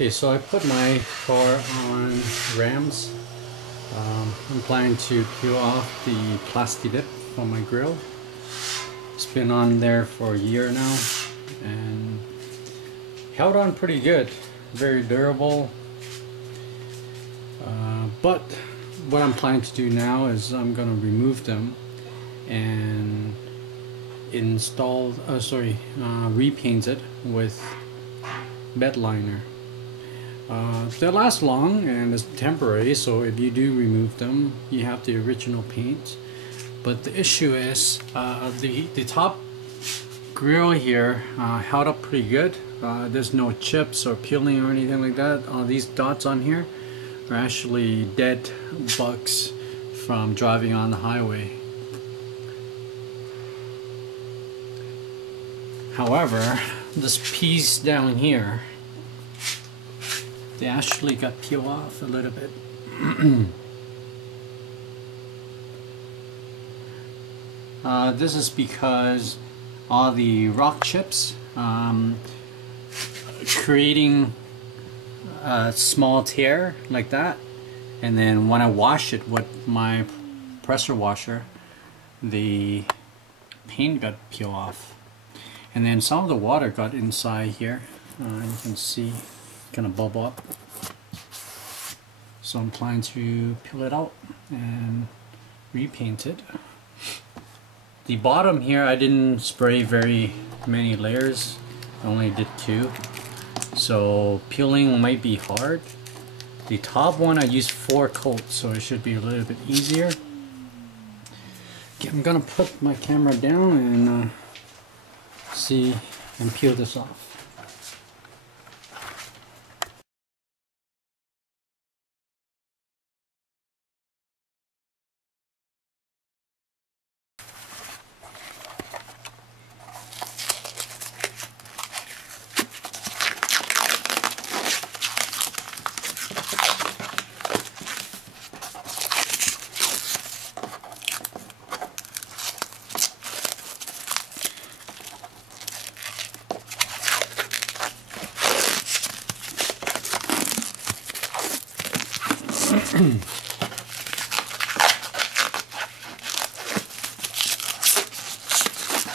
Okay, so I put my car on rams. I'm planning to peel off the Plasti dip from my grill. It's been on there for a year now and held on pretty good, very durable. But what I'm planning to do now is I'm going to remove them and install, repaint it with bed liner. They last long and it's temporary, so if you do remove them, you have the original paint. But the issue is the top grill here held up pretty good. There's no chips or peeling or anything like that. These dots on here are actually dead bugs from driving on the highway. However, this piece down here, they actually got peeled off a little bit. This is because all the rock chips creating a small tear like that, and then when I wash it with my pressure washer, the paint got peeled off, and then some of the water got inside here. You can see kind of bubble up. So I'm planning to peel it out and repaint it. The bottom here I didn't spray very many layers, I only did 2, so peeling might be hard. The top one I used 4 coats, so it should be a little bit easier. Okay, I'm gonna put my camera down and see and peel this off.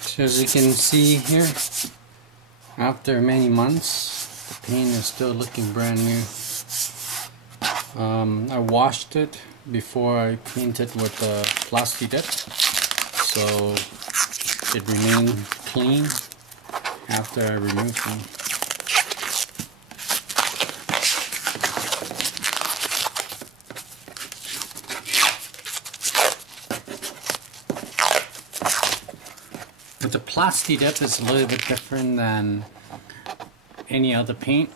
So as you can see here, after many months, the paint is still looking brand new. I washed it before I painted with the Plasti dip, so it remained clean after I removed them. But the Plasti dip is a little bit different than any other paint.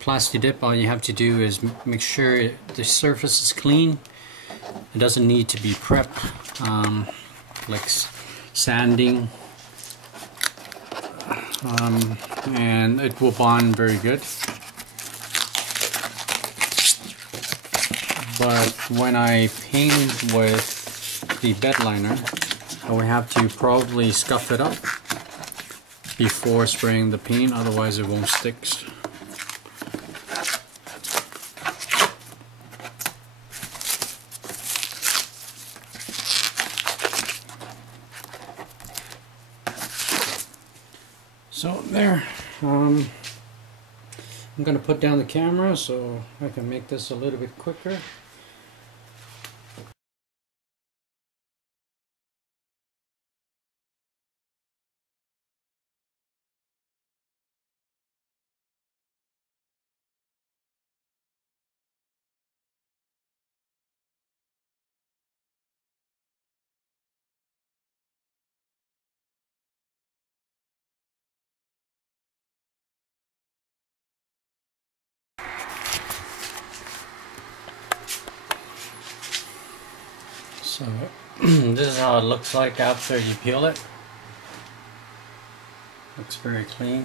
Plasti dip, all you have to do is make sure the surface is clean. It doesn't need to be prepped, like sanding, and it will bond very good. But when I paint with the bed liner, I will have to probably scuff it up before spraying the paint, otherwise it won't stick. So there, I'm going to put down the camera so I can make this a little bit quicker. So this is how it looks like after you peel it. Looks very clean.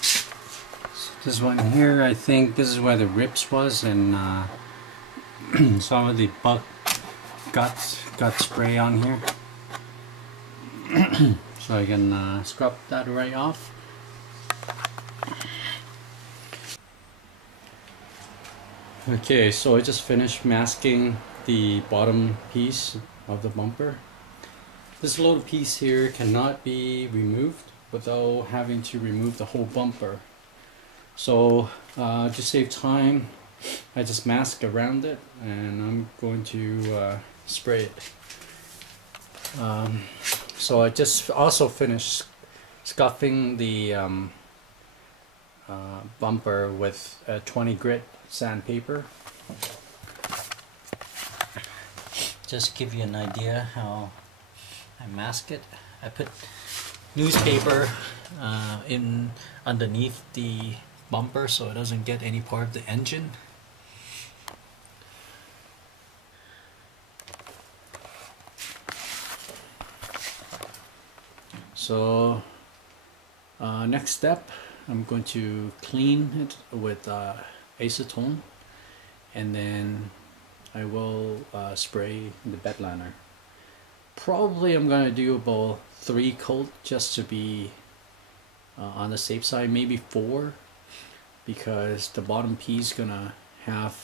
So this one here, I think this is where the rips was, and some of the bug got spray on here. So I can scrub that right off. Okay, so I just finished masking the bottom piece of the bumper. This little piece here cannot be removed without having to remove the whole bumper. So to save time, I just mask around it, and I'm going to spray it. So I just also finished scuffing the bumper with a 20 grit sandpaper. Just give you an idea how I mask it. I put newspaper in underneath the bumper so it doesn't get any part of the engine. So next step, I'm going to clean it with acetone, and then I will spray the bed liner. Probably I'm going to do about 3 coats just to be on the safe side, maybe 4, because the bottom piece is going to have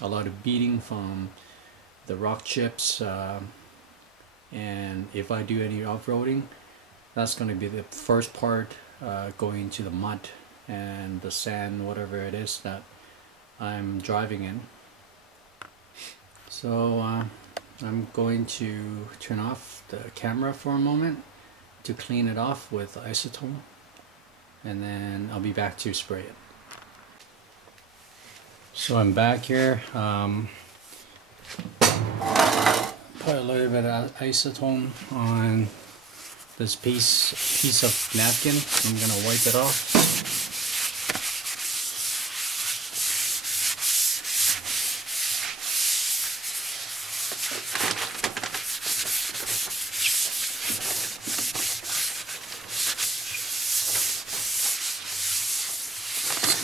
a lot of beating from the rock chips, and if I do any off-roading, that's going to be the first part going into the mud and the sand, whatever it is that I'm driving in. So I'm going to turn off the camera for a moment to clean it off with acetone, and then I'll be back to spray it. So I'm back here. Put a little bit of acetone on this piece of napkin. I'm gonna wipe it off.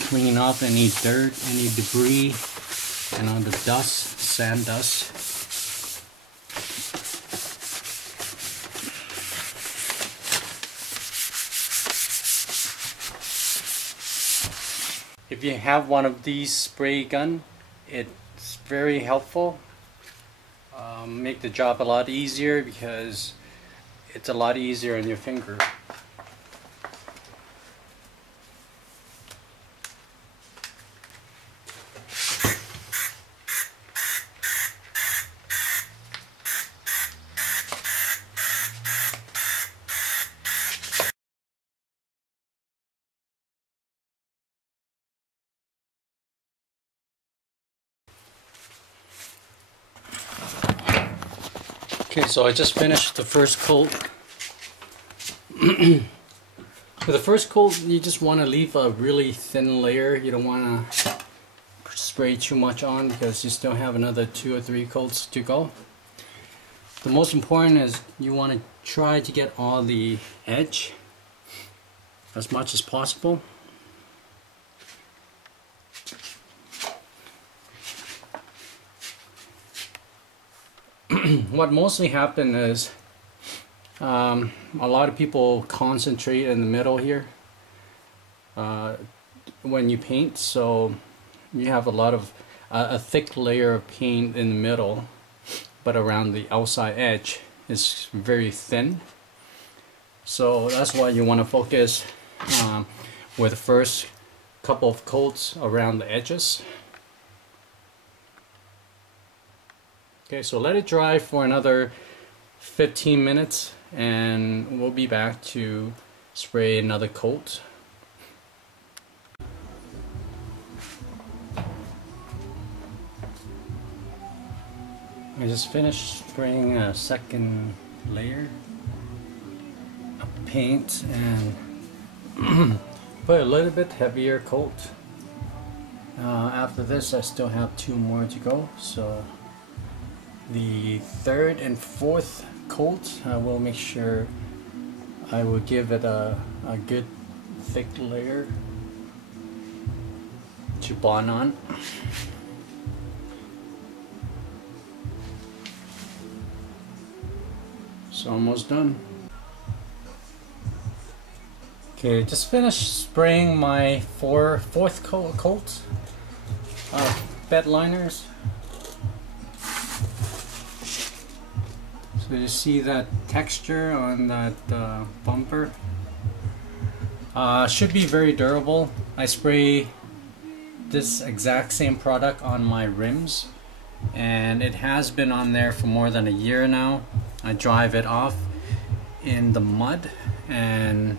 Clean off any dirt, any debris, and all the dust, sand dust. If you have one of these spray gun, it's very helpful. Make the job a lot easier because it's a lot easier on your finger. Okay, so I just finished the first coat. For the first coat, you just want to leave a really thin layer. You don't want to spray too much on because you still have another 2 or 3 coats to go. The most important is you want to try to get all the edge as much as possible. What mostly happens is a lot of people concentrate in the middle here when you paint, so you have a lot of a thick layer of paint in the middle, but around the outside edge is very thin. So that's why you want to focus with the first couple of coats around the edges. Okay, so let it dry for another 15 minutes and we'll be back to spray another coat. I just finished spraying a second layer of paint and put a little bit heavier coat. After this I still have 2 more to go, so the 3rd and 4th coat I will make sure I will give it a good thick layer to bond on. It's almost done. Okay, just finished spraying my fourth coat. bed liners. So you see that texture on that bumper. Should be very durable. I spray this exact same product on my rims, and it has been on there for more than a year now. I drive it off in the mud and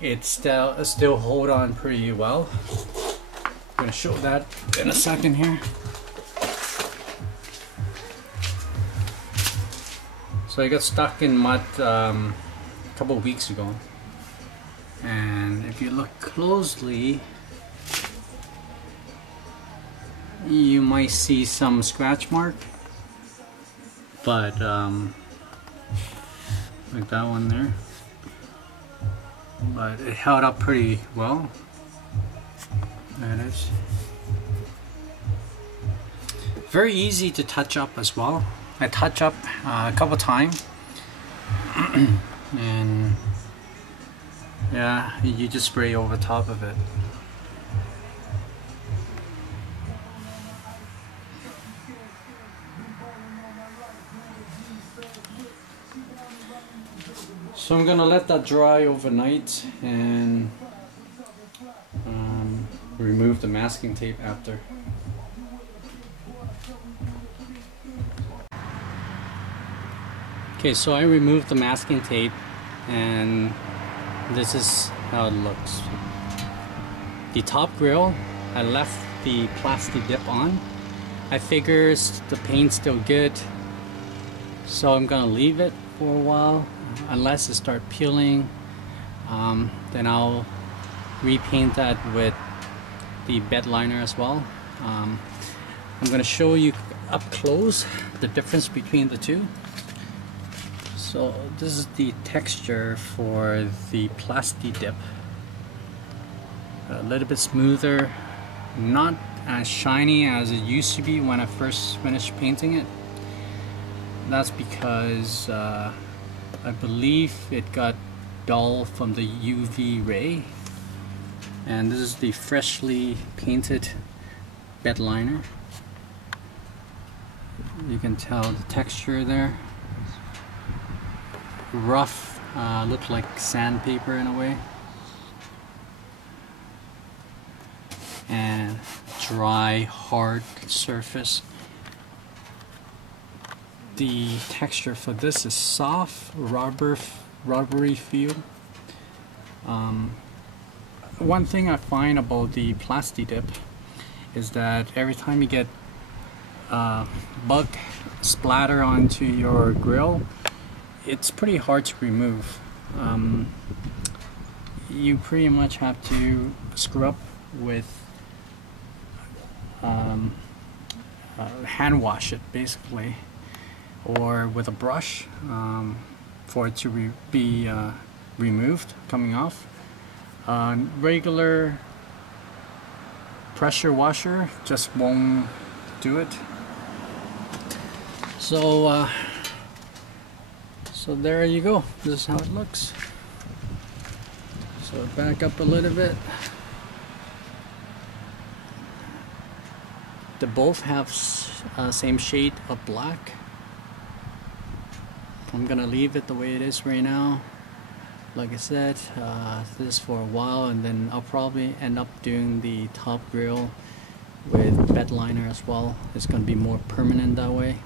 it still hold on pretty well. I'm going to show that in a second here. So I got stuck in mud a couple of weeks ago, and if you look closely you might see some scratch mark, but like that one there, but it held up pretty well. There it is. Very easy to touch up as well. I touch up a couple times and yeah, you just spray over top of it. So I'm gonna let that dry overnight and remove the masking tape after. Okay, so I removed the masking tape and this is how it looks. The top grill, I left the Plasti dip on. I figure the paint's still good, so I'm gonna leave it for a while unless it starts peeling. Then I'll repaint that with the bed liner as well. I'm gonna show you up close the difference between the two. So this is the texture for the Plasti dip. A little bit smoother, not as shiny as it used to be when I first finished painting it. That's because I believe it got dull from the UV ray. And this is the freshly painted bed liner. You can tell the texture there. Rough, look like sandpaper in a way, and dry, hard surface. The texture for this is soft, rubbery feel. One thing I find about the Plasti dip is that every time you get bug splatter onto your grill, it's pretty hard to remove. You pretty much have to scrub with hand wash it basically, or with a brush for it to be removed, coming off. Regular pressure washer just won't do it. So so there you go. This is how it looks. So back up a little bit. They both have same shade of black. I'm gonna leave it the way it is right now. Like I said, this is for a while, and then I'll probably end up doing the top grill with bed liner as well. It's gonna be more permanent that way.